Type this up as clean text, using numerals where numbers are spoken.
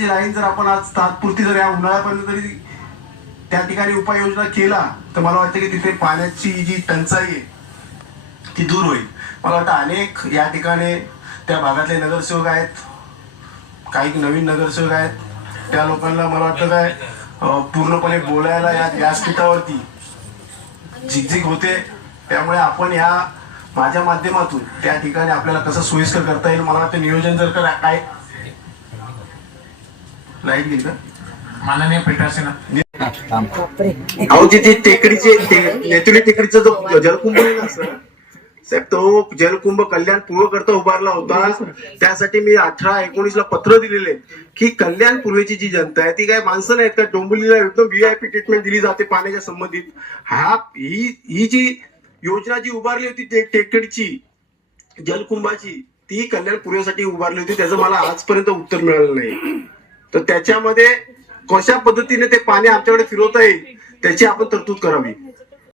Line जर आपण आज तात्पुरती जर या उन्हाळ्यापर्यंत जरी त्या ठिकाणी उपाययोजना केला तर मला वाटतं की तिथे पाण्याची जी टंचाई आहे ती दूर होईल. मला वाटतं अनेक या ठिकाणी त्या भागातले नगरसेवक आहेत, काही नवीन नगरसेवक आहेत, त्या लोकांना मला वाटतं काय पूर्णपणे बोलायला या व्यासपीठावरती झिकझिक होते. त्यामुळे आपण या माझ्या माध्यमातून त्या ठिकाणी आपल्याला कसं सोयीस्कर करता येईल मला वाटतं नियोजन जर का काय लाईट गेली का माननीय पीठासीन अहो जिथे टेकडीचे नेतुली टेकडीचा जो जलकुंभ आहे ना सर साहेब, तो जलकुंभ कल्याण पूर्वकर्ता उभारला होता. त्यासाठी मी 18-19 ला पत्र दिलेले की कल्याण पूर्वेची जी जनता आहे ती काय माणसं नाहीत का, डोंबिवलीला एकदम VIP ट्रीटमेंट दिली जाते पाण्याच्या संबंधित. ही जी योजना जी उभारली होती टेकडीची जलकुंभाची ती कल्याण पूर्वेसाठी उभारली होती. त्याचं मला आजपर्यंत उत्तर मिळालं नाही. तर त्याच्यामध्ये कशा पद्धतीने ते पाणी आमच्याकडे फिरवता येईल त्याची आपण तरतूद करावी.